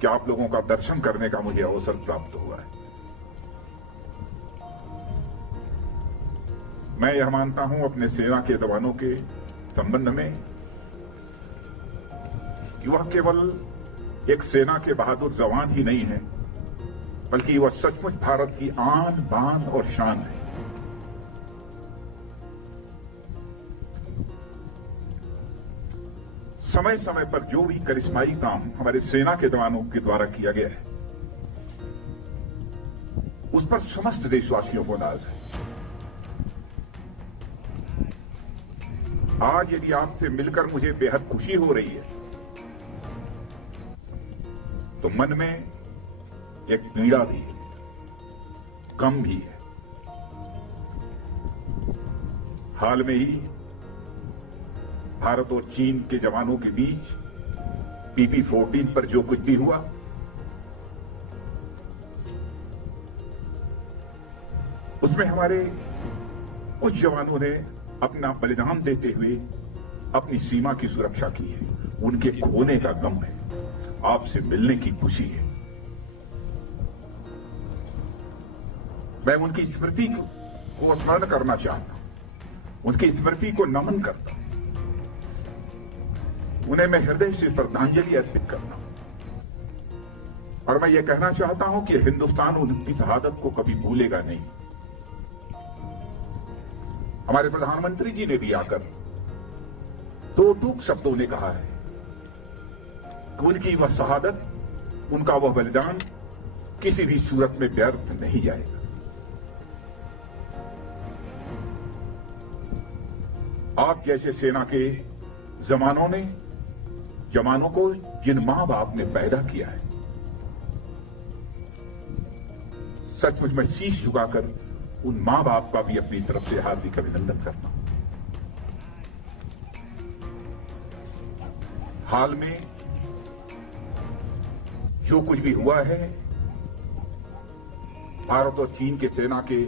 कि आप लोगों का दर्शन करने का मुझे अवसर प्राप्त हुआ है। मैं यह मानता हूं अपने सेना के जवानों के संबंध में कि वह केवल एक सेना के बहादुर जवान ही नहीं है, बल्कि वह सचमुच भारत की आन बान और शान है। समय समय पर जो भी करिश्माई काम हमारे सेना के जवानों के द्वारा किया गया है, उस पर समस्त देशवासियों को नाज है। आज यदि आपसे मिलकर मुझे बेहद खुशी हो रही है, तो मन में एक पीड़ा भी है, गम भी है। हाल में ही भारत और चीन के जवानों के बीच PP-14 पर जो कुछ भी हुआ, उसमें हमारे कुछ जवानों ने अपना बलिदान देते हुए अपनी सीमा की सुरक्षा की है। उनके खोने का गम है, आपसे मिलने की खुशी है। मैं उनकी स्मृति को स्मरण करना चाहता हूं, उनकी स्मृति को नमन करता हूं, उन्हें मैं हृदय से श्रद्धांजलि अर्पित करता हूं। और मैं ये कहना चाहता हूं कि हिंदुस्तान उनकी शहादत को कभी भूलेगा नहीं। हमारे प्रधानमंत्री जी ने भी आकर दो टूक शब्दों ने कहा है कि उनकी वह शहादत, उनका वह बलिदान किसी भी सूरत में व्यर्थ नहीं जाएगा। आप जैसे सेना के जवानों को जिन मां बाप ने पैदा किया है, सचमुच मैं शीश झुकाकर उन मां बाप का भी अपनी तरफ से हार्दिक अभिनंदन करता हूं। हाल में जो कुछ भी हुआ है, भारत और चीन के सेना के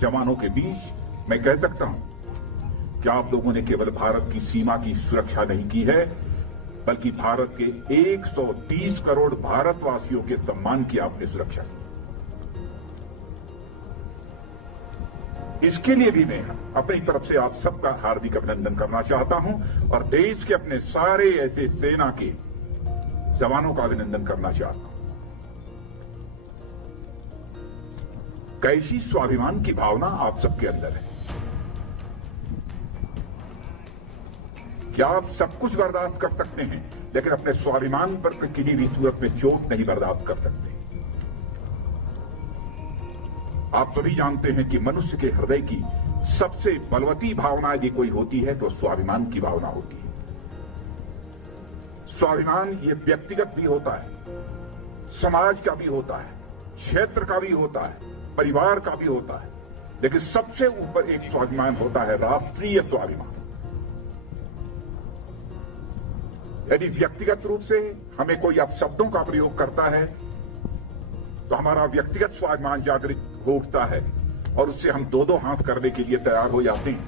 जवानों के बीच, मैं कह सकता हूं कि आप लोगों ने केवल भारत की सीमा की सुरक्षा नहीं की है, बल्कि भारत के 130 करोड़ भारतवासियों के सम्मान की आपने सुरक्षा की। इसके लिए भी मैं अपनी तरफ से आप सबका हार्दिक अभिनंदन करना चाहता हूं और देश के अपने सारे ऐसे सेना के जवानों का अभिनंदन करना चाहता हूं। कैसी स्वाभिमान की भावना आप सबके अंदर है। क्या आप सब कुछ बर्दाश्त कर सकते हैं, लेकिन अपने स्वाभिमान पर किसी भी सूरत में चोट नहीं बर्दाश्त कर सकते। आप सभी जानते हैं कि मनुष्य के हृदय की सबसे बलवती भावना यदि कोई होती है तो स्वाभिमान की भावना होती है। स्वाभिमान ये व्यक्तिगत भी होता है, समाज का भी होता है, क्षेत्र का भी होता है, परिवार का भी होता है, लेकिन सबसे ऊपर एक स्वाभिमान होता है, राष्ट्रीय स्वाभिमान। यदि व्यक्तिगत रूप से हमें कोई अपशब्दों का प्रयोग करता है तो हमारा व्यक्तिगत स्वाभिमान जागृत हो उठता है और उससे हम दो हाथ करने के लिए तैयार हो जाते हैं।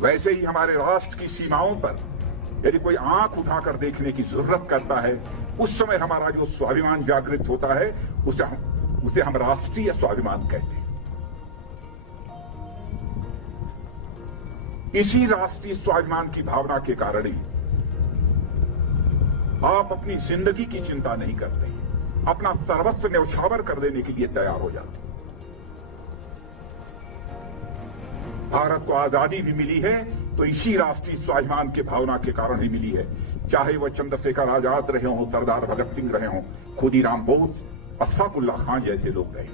वैसे ही हमारे राष्ट्र की सीमाओं पर यदि कोई आंख उठाकर देखने की जरूरत करता है, उस समय हमारा जो स्वाभिमान जागृत होता है उसे हम राष्ट्रीय स्वाभिमान कहते हैं। इसी राष्ट्रीय स्वाभिमान की भावना के कारण ही आप अपनी जिंदगी की चिंता नहीं करते, अपना सर्वस्व न्यौछावर कर देने के लिए तैयार हो जाते। भारत को आजादी भी मिली है तो इसी राष्ट्रीय स्वाभिमान के भावना के कारण ही मिली है। चाहे वह चंद्रशेखर आजाद रहे हों, सरदार भगत सिंह रहे हों, खुदीराम बोस, अशफाकुल्ला खान जैसे लोग रहे।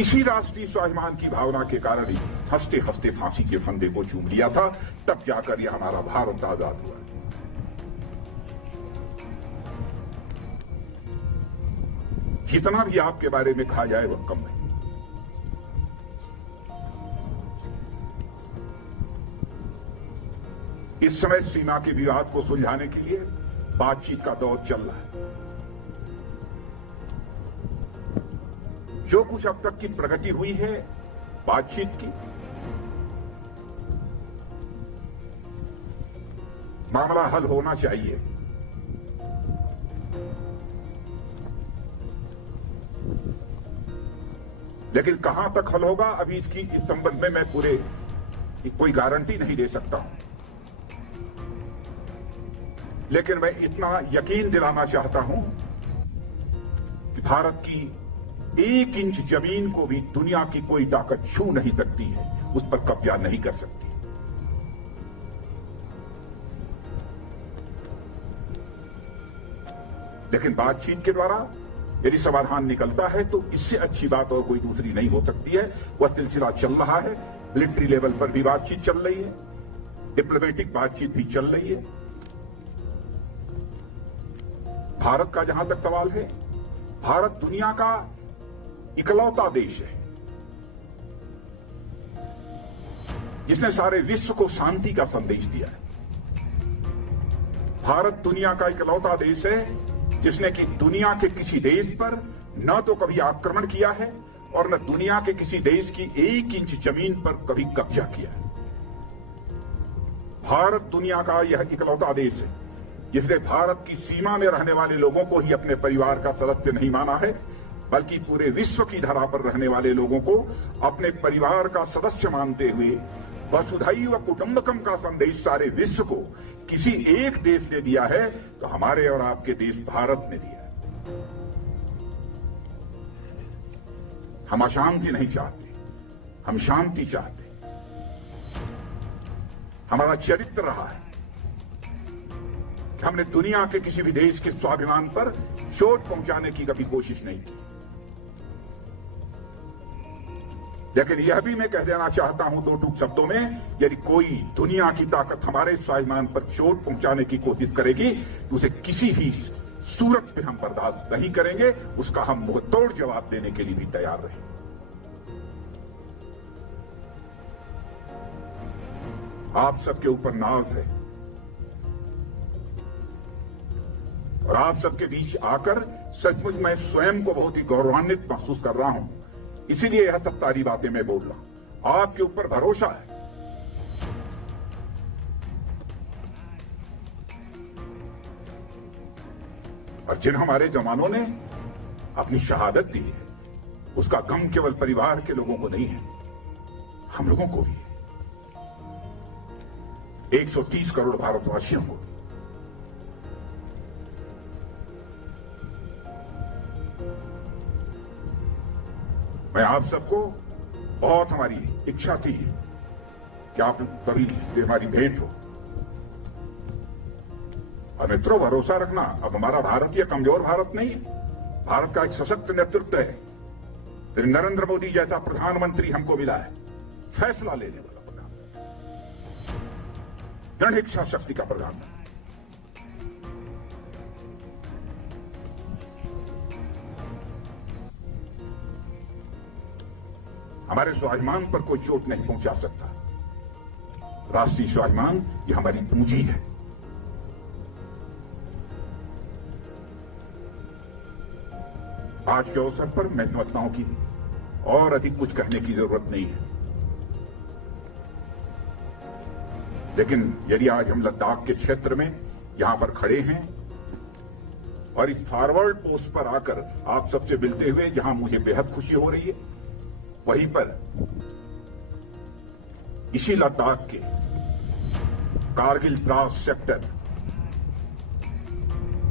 इसी राष्ट्रीय स्वाभिमान की भावना के कारण ही हंसते हंसते फांसी के फंदे को चूम लिया था, तब जाकर यह हमारा भारत आजाद हुआ। जितना भी आपके बारे में कहा जाए वह कम है। इस समय सीमा के विवाद को सुलझाने के लिए बातचीत का दौर चल रहा है। जो कुछ अब तक की प्रगति हुई है बातचीत की, मामला हल होना चाहिए। लेकिन कहां तक हल होगा अभी इस संबंध में मैं पूरे कोई गारंटी नहीं दे सकता हूं। लेकिन मैं इतना यकीन दिलाना चाहता हूं कि भारत की 1 इंच जमीन को भी दुनिया की कोई ताकत छू नहीं सकती है, उस पर कब्जा नहीं कर सकती। लेकिन बातचीत के द्वारा यदि समाधान निकलता है तो इससे अच्छी बात और कोई दूसरी नहीं हो सकती है। वह सिलसिला चल रहा है, मिलिट्री लेवल पर भी बातचीत चल रही है, डिप्लोमेटिक बातचीत भी चल रही है। भारत का जहां तक सवाल है, भारत दुनिया का इकलौता देश है जिसने सारे विश्व को शांति का संदेश दिया है। भारत दुनिया का इकलौता देश है जिसने कि दुनिया के किसी देश पर न तो कभी आक्रमण किया है और न दुनिया के किसी देश की 1 इंच जमीन पर कभी कब्जा किया है। भारत दुनिया का यह इकलौता देश है जिसने भारत की सीमा में रहने वाले लोगों को ही अपने परिवार का सदस्य नहीं माना है, बल्कि पूरे विश्व की धरा पर रहने वाले लोगों को अपने परिवार का सदस्य मानते हुए वसुधैव कुटुंबकम का संदेश सारे विश्व को किसी एक देश ने दिया है तो हमारे और आपके देश भारत ने दिया है। हम अशांति नहीं चाहते, हम शांति चाहते। हमारा चरित्र रहा है कि हमने दुनिया के किसी भी देश के स्वाभिमान पर चोट पहुंचाने की कभी कोशिश नहीं की। लेकिन यह भी मैं कह देना चाहता हूं 2 टूक शब्दों में, यदि कोई दुनिया की ताकत हमारे स्वाभिमान पर चोट पहुंचाने की कोशिश करेगी तो उसे किसी भी सूरत पे हम बर्दाश्त नहीं करेंगे, उसका हम मुंहतोड़ जवाब देने के लिए भी तैयार रहेंगे। आप सबके ऊपर नाज है और आप सबके बीच आकर सचमुच मैं स्वयं को बहुत ही गौरवान्वित महसूस कर रहा हूं। इसीलिए यह सब सारी बातें मैं बोल रहा हूं। आपके ऊपर भरोसा है। और जिन हमारे जवानों ने अपनी शहादत दी है उसका गम केवल परिवार के लोगों को नहीं है, हम लोगों को भी है, 130 करोड़ भारतवासियों को। मैं आप सबको बहुत हमारी इच्छा थी कि आप सभी से हमारी भेंट हो। और मित्रों, भरोसा रखना, अब हमारा भारत यह कमजोर भारत नहीं है। भारत का एक सशक्त नेतृत्व है। फिर नरेंद्र मोदी जैसा प्रधानमंत्री हमको मिला है, फैसला लेने वाला प्रधानमंत्री, दृढ़ इच्छा शक्ति का प्रधानमंत्री। हमारे स्वाभिमान पर कोई चोट नहीं पहुंचा सकता। राष्ट्रीय स्वाभिमान ये हमारी पूंजी है। आज के अवसर पर मैं समझता हूं कि और अधिक कुछ कहने की जरूरत नहीं है। लेकिन यदि आज हम लद्दाख के क्षेत्र में यहां पर खड़े हैं और इस फॉरवर्ड पोस्ट पर आकर आप सबसे मिलते हुए जहां मुझे बेहद खुशी हो रही है, वहीं पर इसी लद्दाख के कारगिल द्रास सेक्टर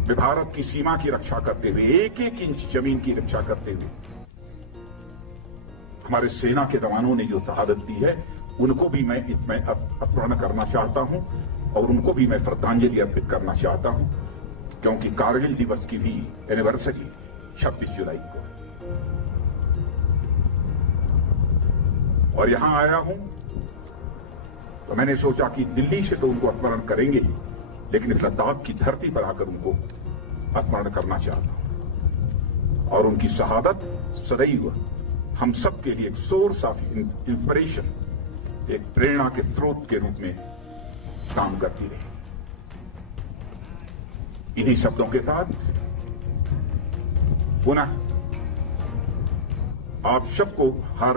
में भारत की सीमा की रक्षा करते हुए, 1-1 इंच जमीन की रक्षा करते हुए हमारे सेना के जवानों ने जो शहादत दी है, उनको भी मैं इसमें स्मरण करना चाहता हूं और उनको भी मैं श्रद्धांजलि अर्पित करना चाहता हूं, क्योंकि कारगिल दिवस की भी एनिवर्सरी 26 जुलाई को है। और यहां आया हूं तो मैंने सोचा कि दिल्ली से तो उनको स्मरण करेंगे ही, लेकिन इस लद्दाख की धरती पर आकर उनको स्मरण करना चाहता हूं। और उनकी शहादत सदैव हम सब के लिए एक सोर्स ऑफ इंस्पिरेशन, एक प्रेरणा के स्रोत के रूप में काम करती रही। इन्हीं शब्दों के साथ पुनः आप सबको हार्दिक